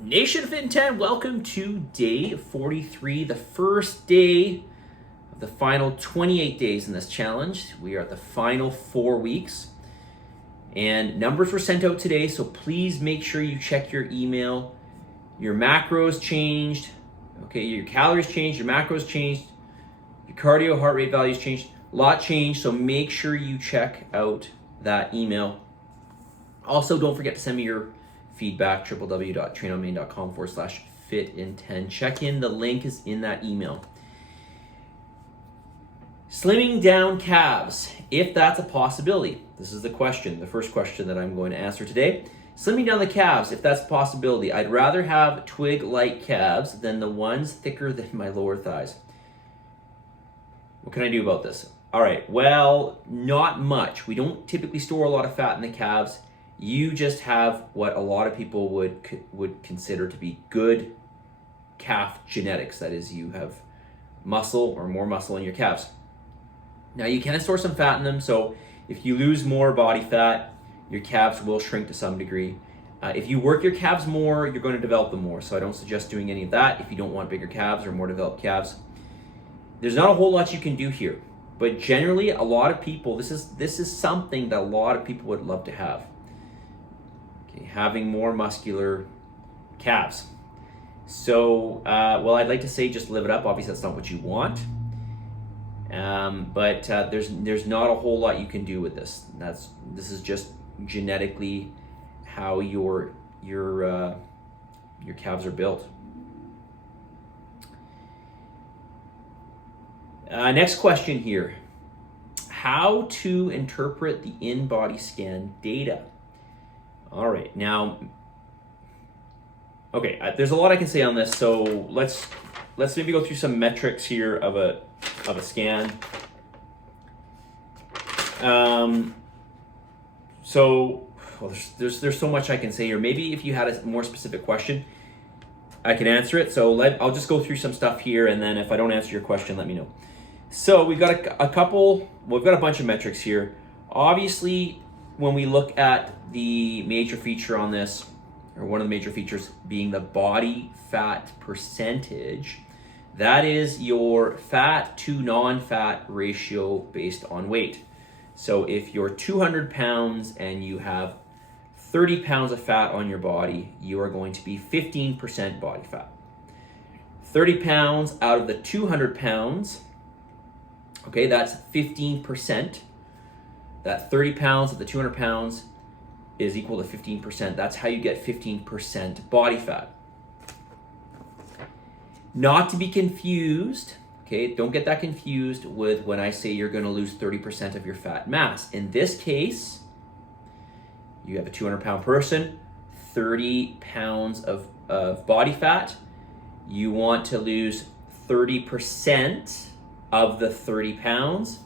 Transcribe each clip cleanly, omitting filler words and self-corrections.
Nation of Fit and 10, welcome to day 43, the first day of the final 28 days in this challenge. We are at the final 4 weeks, and numbers were sent out today, so please make sure you check your email. Your macros changed, okay, your calories changed, your macros changed, your cardio heart rate values changed, a lot changed, so make sure you check out that email. Also, don't forget to send me your feedback, www.trainonmain.com/fit-in-10. Check in, the link is in that email. Slimming down calves, if that's a possibility. This is the question, the first question that I'm going to answer today. Slimming down the calves, if that's a possibility. I'd rather have twig-like calves than the ones thicker than my lower thighs. What can I do about this? All right, well, not much. We don't typically store a lot of fat in the calves. You just have what a lot of people would consider to be good calf genetics. That is, you have muscle or more muscle in your calves. Now, you can store some fat in them, so if you lose more body fat, your calves will shrink to some degree. If you work your calves more, you're going to develop them more, so I don't suggest doing any of that if you don't want bigger calves or more developed calves. There's not a whole lot you can do here, but generally, a lot of people, this is something that a lot of people would love to have. Having more muscular calves. So, well, I'd like to say just live it up. Obviously, that's not what you want. But there's not a whole lot you can do with this. This is just genetically how your calves are built. Next question here. How to interpret the InBody scan data? All right, now, okay, there's a lot I can say on this, so let's maybe go through some metrics here of a scan. So, well, there's so much I can say here. Maybe if you had a more specific question, I can answer it. So I'll just go through some stuff here, and then if I don't answer your question, let me know. So we've got we've got a bunch of metrics here. Obviously, when we look at the major feature on this, or one of the major features being the body fat percentage, that is your fat to non-fat ratio based on weight. So if you're 200 pounds and you have 30 pounds of fat on your body, you are going to be 15% body fat. 30 pounds out of the 200 pounds, okay, that's 15%. That 30 pounds of the 200 pounds is equal to 15%. That's how you get 15% body fat. Not to be confused, okay, don't get that confused with when I say you're going to lose 30% of your fat mass. In this case, you have a 200-pound person, 30 pounds of body fat. You want to lose 30% of the 30 pounds.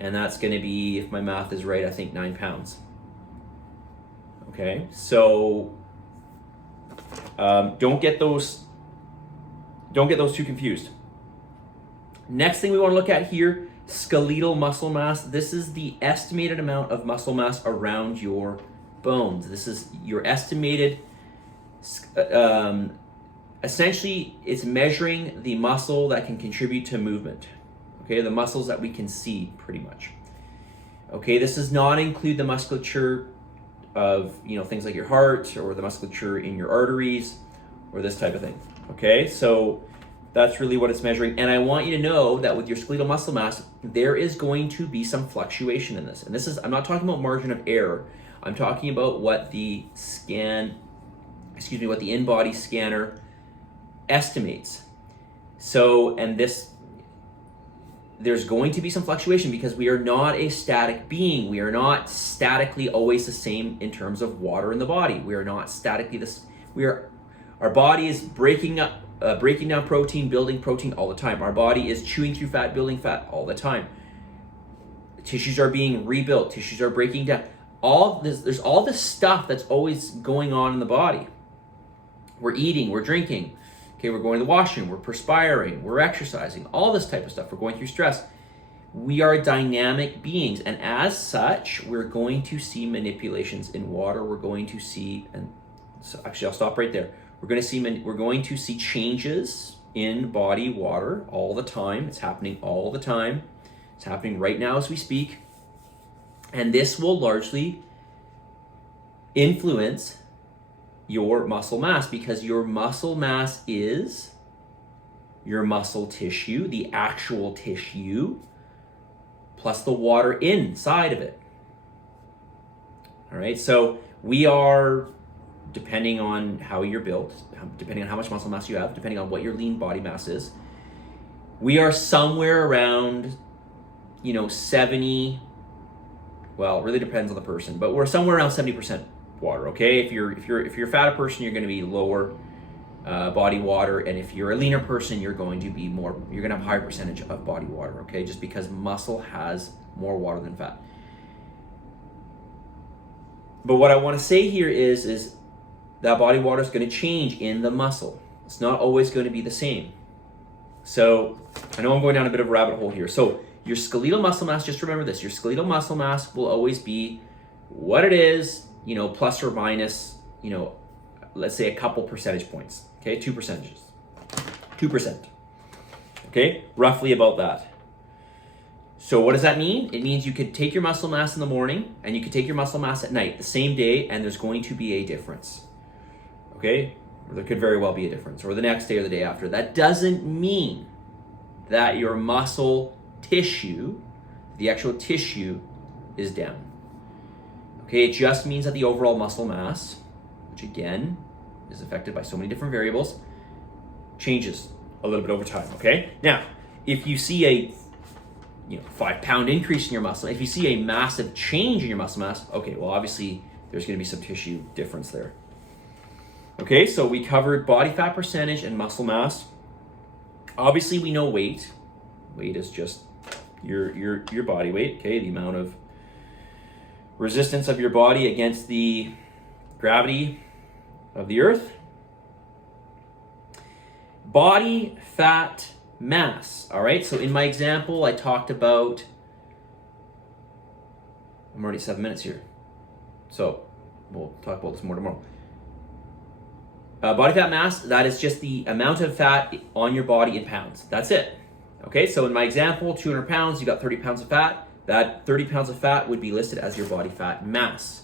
And that's going to be, if my math is right, I think 9 pounds. Okay, so don't get those too confused. Next thing we want to look at here, skeletal muscle mass. This is the estimated amount of muscle mass around your bones. This is your estimated. Essentially, it's measuring the muscle that can contribute to movement. Okay, the muscles that we can see, pretty much. Okay, this does not include the musculature of, things like your heart or the musculature in your arteries or this type of thing. Okay, so that's really what it's measuring. And I want you to know that with your skeletal muscle mass, there is going to be some fluctuation in this. And I'm not talking about margin of error. I'm talking about what the InBody scanner estimates. So, and there's going to be some fluctuation because we are not a static being. We are not statically always the same in terms of water in the body. We are not statically this. Our body is breaking down protein, building protein all the time. Our body is chewing through fat, building fat all the time. Tissues are being rebuilt. Tissues are breaking down. There's all this stuff that's always going on in the body. We're eating, we're drinking. Okay, we're going to the washroom, we're perspiring, we're exercising, all this type of stuff. We're going through stress. We are dynamic beings, and as such, we're going to see manipulations in water. We're going to see, and so actually I'll stop right there. We're going to see changes in body water all the time. It's happening all the time. It's happening right now as we speak. And this will largely influence your muscle mass, because your muscle mass is your muscle tissue, the actual tissue, plus the water inside of it. All right, so we are, depending on how you're built, depending on how much muscle mass you have, depending on what your lean body mass is, we are somewhere around, 70, well, it really depends on the person, but we're somewhere around 70% water, okay? If you're a fatter person, you're going to be lower body water, and if you're a leaner person, you're going to have a higher percentage of body water, okay? Just because muscle has more water than fat. But what I want to say here is that body water is going to change in the muscle. It's not always going to be the same. So I know I'm going down a bit of a rabbit hole here. So your skeletal muscle mass, just remember this, your skeletal muscle mass will always be what it is, plus or minus, let's say a couple percentage points, okay? 2%. Okay, roughly about that. So what does that mean? It means you could take your muscle mass in the morning and you could take your muscle mass at night, the same day, and there's going to be a difference, okay? Or there could very well be a difference, or the next day or the day after. That doesn't mean that your muscle tissue, the actual tissue, is down. Okay, it just means that the overall muscle mass, which again is affected by so many different variables, changes a little bit over time, okay? Now, if you see a 5-pound increase in your muscle, if you see a massive change in your muscle mass, okay, well, obviously there's going to be some tissue difference there. Okay, so we covered body fat percentage and muscle mass. Obviously, we know weight. Weight is just your body weight, okay? The amount of resistance of your body against the gravity of the earth. Body fat mass, all right? So in my example, I talked about, I'm already 7 minutes here. So we'll talk about this more tomorrow. Body fat mass, that is just the amount of fat on your body in pounds. That's it. Okay, so in my example, 200 pounds, you got 30 pounds of fat. That 30 pounds of fat would be listed as your body fat mass.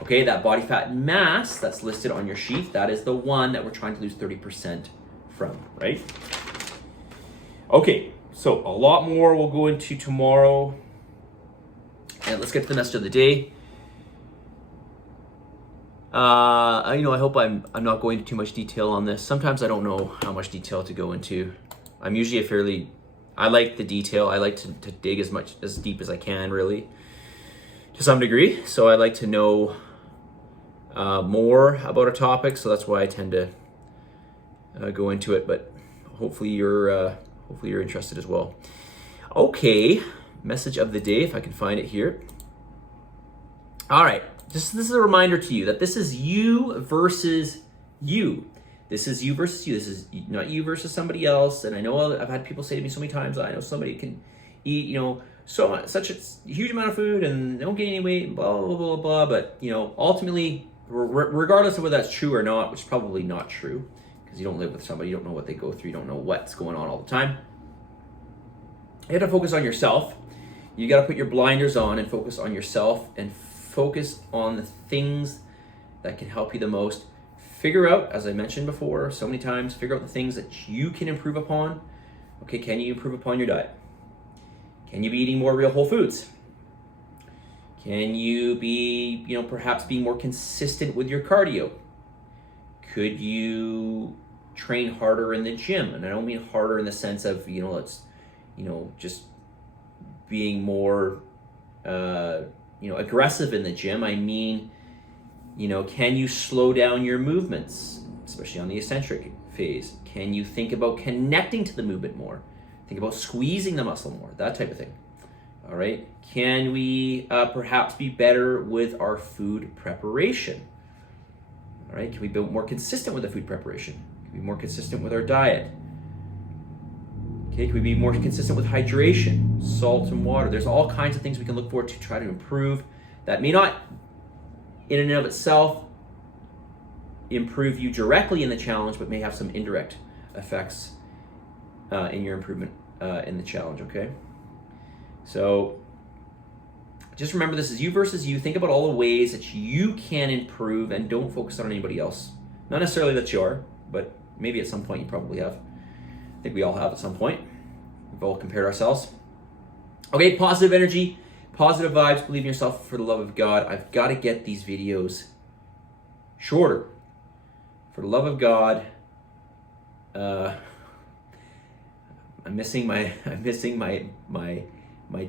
Okay, that body fat mass that's listed on your sheet, that is the one that we're trying to lose 30% from, right? Okay, so a lot more we'll go into tomorrow. And let's get to the message of the day. I hope I'm not going into too much detail on this. Sometimes I don't know how much detail to go into. I'm usually I like the detail. I like to dig as deep as I can, really, to some degree. So I like to know more about a topic. So that's why I tend to go into it. But hopefully you're interested as well. Okay, message of the day, if I can find it here. All right. This is a reminder to you that this is you versus you. This is you versus you. This is not you versus somebody else. And I know I've had people say to me so many times, I know somebody can eat, such a huge amount of food and they don't gain any weight, and blah, blah, blah, blah. But, ultimately, regardless of whether that's true or not, which is probably not true, because you don't live with somebody, you don't know what they go through, you don't know what's going on all the time. You have to focus on yourself. You got to put your blinders on and focus on yourself and focus on the things that can help you the most. Figure out, as I mentioned before so many times, figure out the things that you can improve upon. Okay, can you improve upon your diet? Can you be eating more real whole foods? Can you be, perhaps being more consistent with your cardio? Could you train harder in the gym? And I don't mean harder in the sense of, just being more, aggressive in the gym. I mean, can you slow down your movements, especially on the eccentric phase? Can you think about connecting to the movement more? Think about squeezing the muscle more, that type of thing. All right. Can we perhaps be better with our food preparation? All right. Can we be more consistent with the food preparation? Can we be more consistent with our diet? Okay. Can we be more consistent with hydration, salt and water? There's all kinds of things we can look for to try to improve that may not in and of itself improve you directly in the challenge, but may have some indirect effects in your improvement in the challenge, okay? So just remember, this is you versus you. Think about all the ways that you can improve and don't focus on anybody else. Not necessarily that you are, but maybe at some point you probably have. I think we all have at some point. We've all compared ourselves. Okay, positive energy, positive vibes, believe in yourself for the love of God. I've got to get these videos shorter. For the love of God, I'm missing my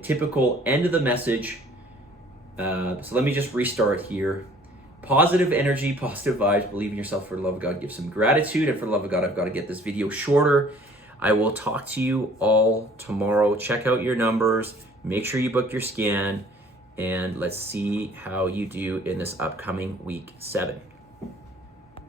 typical end of the message. So let me just restart here. Positive energy, positive vibes, believe in yourself for the love of God, give some gratitude, and for the love of God, I've got to get this video shorter. I will talk to you all tomorrow. Check out your numbers, make sure you book your scan, and let's see how you do in this upcoming week 7.